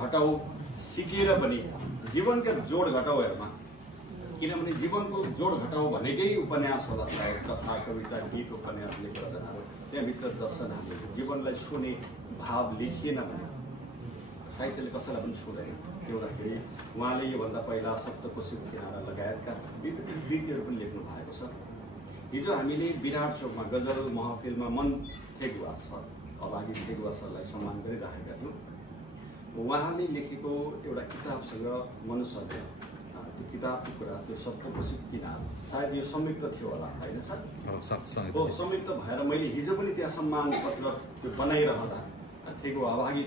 घटाउ सिकेर पनि जीवनका जोड घटाउहरुमा किनभने जीवनको जोड घटाउ भनेकै उपन्यास होला सायद कथा कविता गीत उपन्यास लेख रचनाहरु त्यहाँभित्र दर्शन हामीले जीवनलाई छुने भाव लेखिएन भने साहित्यले कसैलाई पनि छुँदैन। एउटाखेरि उहाँले यो भन्दा पहिला सप्तकोशी किनारा लगायतका विभिन्न कृतिहरु पनि लेख्नु भएको छ। हिजो हामीले विराट चोकमा गजल महफिलमा मन थेगुवा सर अभागी थेगुवा सरलाई सम्मान गरिरहेका थियौं। उहाँले लेखेको एउटा किताबसँग मनुष्यले त्यो किताबको कुरा त्यो सप्तकोशी किनारा सायद यो संयुक्त थियो होला हैन सर? हो संयुक्त भएर मैले हिजो पनि त्यहाँ सम्मान पत्र त्यो बनाइरहँदा थेगुवा अभागी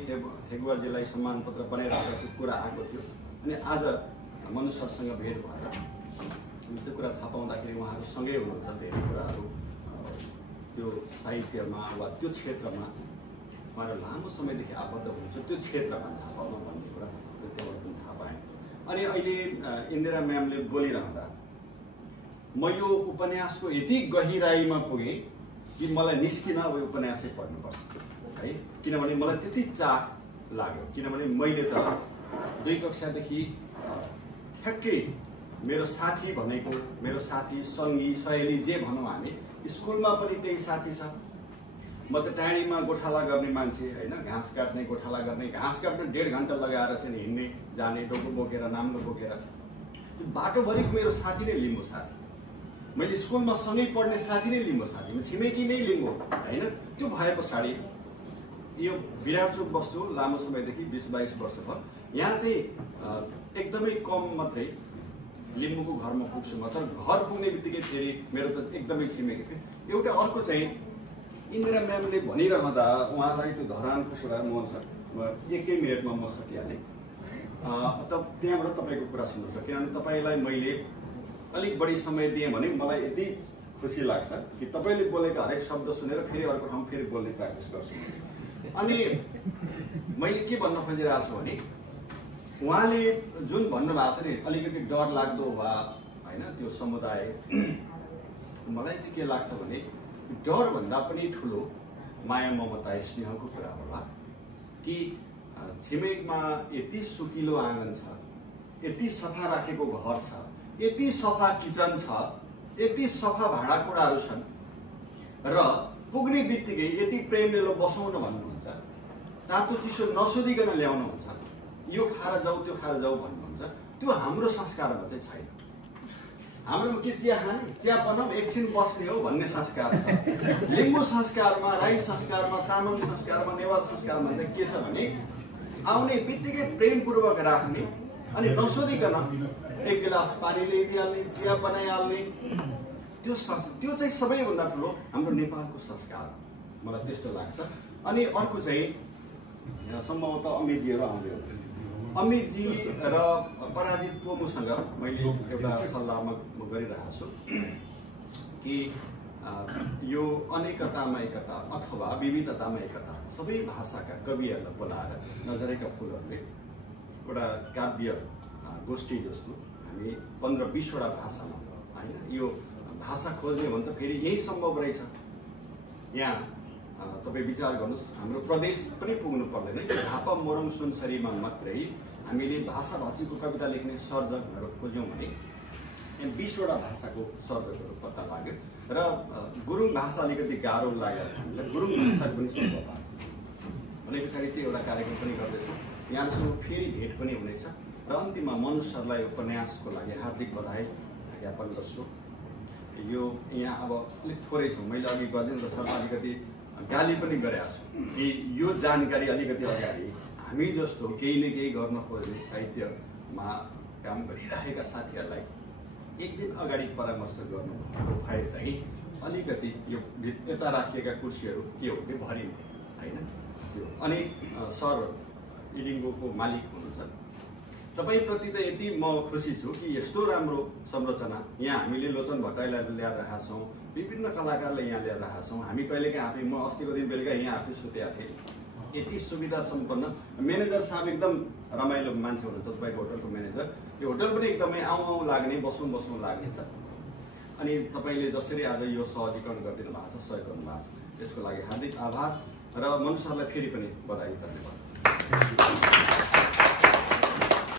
थेगुवाजीलाई सम्मान पत्र बनाइरहँदा त्यो कुरा आएको थियो। अनि आज मनुष्यसँग भेट भएर त्यो कुरा थाहा पाउँदाखेरि उहाँहरू सँगै हुनुहुन्छ धेरै कुराहरू त्यो साहित्यमा वा त्यो क्षेत्रमा उहाँहरू लामो समयदेखि आबद्ध हुनुहुन्छ त्यो क्षेत्रमा थाहा पाउनु भन्ने कुरा त्यहाँबाट पनि थाहा पाएँ। अनि अहिले इन्दिरा म्यामले बोलिरहँदा म यो उपन्यासको यति गहिराईमा पुगेँ कि मलाई निस्किन अब उपन्यासै पढ्नुपर्छ है, किनभने मलाई त्यति चाह लाग्यो। किनभने मैले त 2 कक्षादेखि ठ्याक्कै मेरो साथी भनेको मेरो साथी सङ्गी सहेली जे भनौँ हामी स्कुलमा पनि त्यही साथी छ। म त टाढीमा गोठाला गर्ने मान्छे हैन, घाँस काट्ने गोठाला गर्ने घाँस काट्न 1.5 घण्टा लगाएर चाहिँ हिँड्ने जाने डोको बोकेर नाम्लो बोकेर बाटोभरिको मेरो साथी नै लिम्बू साथी। मैले स्कुलमा सँगै पढ्ने साथी नै लिम्बू साथी, छिमेकी नै लिम्बू हैन। त्यो भए पछाडि यो विराट चोक बस्छु लामो समयदेखि 20-22 वर्ष भयो। यहाँ चाहिँ एकदमै कम मात्रै लिम्बूको घरमा पुग्छु म। तर घर पुग्ने बित्तिकै फेरि मेरो त एकदमै छिमेकी थियो। एउटा अर्को चाहिँ इन्दिरा म्यामले भनिरहँदा उहाँलाई त्यो धरानको कुरा म 1 मिनेटमा म सकिहालेँ। त्यहाँबाट तपाईँको कुरा सुन्नु छ, किनभने तपाईँलाई मैले अलिक बढी समय दिएँ भने मलाई यति खुसी लाग्छ कि तपाईँले बोलेको हरेक शब्द सुनेर फेरि अर्को ठाउँ फेरि बोल्ने प्र्याक्टिस गर्छु। अनि मैले के भन्न खोजिरहेको छु भने उहाँले जुन भन्नुभएको छ नि अलिकति डर लाग्दो वा हैन त्यो समुदाय, मलाई चाहिँ के लाग्छ भने डर भन्दा पनि ठुलो माया ममता स्नेहको कुरा होला कि छिमेकमा यति सुकिलो आँगन छ, यति सफा राखेको घर छ, यति सफा किचन छ, यति सफा भाँडाकुँडाहरू छन् र पुग्ने बित्तिकै यति प्रेमले लो बसाउन भन्नुहुन्छ, तातो चिसो नसोधिकन ल्याउनुहुन्छ, यो खाएर जाऊ त्यो खाएर जाऊ भन्नुहुन्छ। त्यो हाम्रो संस्कारमा चाहिँ छैन। हाम्रोमा के चिया खाने चिया बनाऊ एकछिन बस्ने हो भन्ने संस्कार छ। लिम्बू संस्कारमा, राई संस्कारमा, तामाङ संस्कारमा, नेवार संस्कारमा चाहिँ के छ भने आउने बित्तिकै प्रेमपूर्वक राख्ने अनि नसोधिकन 1 गिलास पानी ल्याइदिइहाल्ने, चिया बनाइहाल्ने, त्यो चाहिँ सबैभन्दा ठुलो हाम्रो नेपालको संस्कार मलाई त्यस्तो लाग्छ। अनि अर्को चाहिँ सम्भवतः अमितजीहरू आउँदै हुनुहुन्छ। अमितजी र पराजित पोमुसँग मैले एउटा सल्लाह म गरिरहेको छु कि यो अनेकतामा एकता अथवा विविधतामा एकता सबै भाषाका कविहरूलाई बोलाएर नजरेका फुलहरूले एउटा काव्य गोष्ठी जस्तो हामी 15-20 वटा भाषामा हैन यो भाषा खोज्ने भने त फेरि यही सम्भव रहेछ। यहाँ तपाईँ विचार गर्नुहोस्, हाम्रो प्रदेश पनि पुग्नु पर्दैन, झापा मोरङ सुनसरीमा मात्रै हामीले भाषाभाषीको कविता लेख्ने सर्जकहरू खोज्यौँ भने 20 वटा भाषाको सर्जकहरू पत्ता लाग्यो र गुरुङ भाषा अलिकति गाह्रो लागेर हामीलाई गुरुङ भाषाको पनि सम्भव भएको भने पछाडि त्यो एउटा कार्यक्रम पनि गर्दैछौँ। यहाँसँग फेरि भेट पनि हुनेछ र अन्तिममा मनुष्यलाई उपन्यासको लागि हार्दिक बधाई ज्ञापन गर्छु। यो यहाँ अब अलिक थोरै छु, मैले अघि गजेन्द्र शर्मा अलिकति गाली पनि गरेको छु कि यो जानकारी अलिकति अगाडि हामी जस्तो केही न केही गर्न खोज्ने साहित्यमा काम गरिरहेका साथीहरूलाई 1 दिन अगाडि परामर्श गर्नु भए चाहिँ अलिकति यो भित्ता राखिएका कुर्सीहरू के हो त्यो भरिन्थे हैन। अनि सर इडिङ्गोको मालिक हुनुहुन्छ, तपाईँप्रति त यति म खुसी छु कि यस्तो राम्रो संरचना यहाँ हामीले लोचन भट्टराईलाई ल्याएर राखेका छौँ, विभिन्न कलाकारलाई यहाँ ल्याएर राखेका छौँ। हामी कहिलेकाहीँ आफै म अस्तिको दिन बेलुका यहाँ आफै सुतेका थिएँ। यति सुविधा सम्पन्न म्यानेजर साहब एकदम रमाइलो मान्छे हुनुहुन्छ, तपाईँको होटलको म्यानेजर। यो होटल पनि एकदमै आउँ लाग्ने बसौँ लाग्ने छ। अनि तपाईँले जसरी आज यो सहजीकरण गरिदिनु भएको छ, सहयोग गर्नु भएको छ, त्यसको लागि हार्दिक आभार र मनुष्यहरूलाई फेरि पनि बधाई, धन्यवाद।